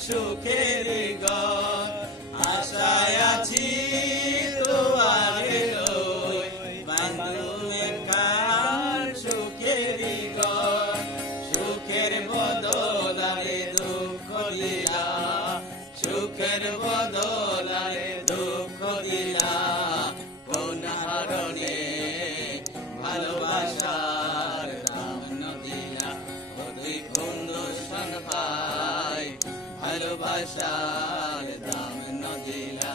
সুখের ঘর আশায় আছি তোমারে লই বান্ধবে কার সুখের ঘর সুখের বদলারে দুঃখ দিলা সুখের বদলারে দুঃখ দিলা কোন হারণে ভালোবাসার দাম নদিলা তুই কোন দোষণ পাই ভালোবাসার দাম নদিলা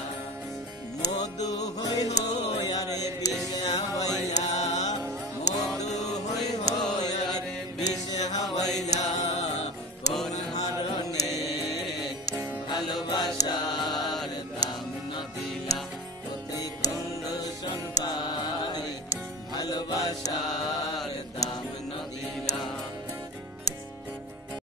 মধু হই হই আরে বিষে হইলা মধু হই হই আরে বিষে হইলা কোন হারণে ভালোবাসা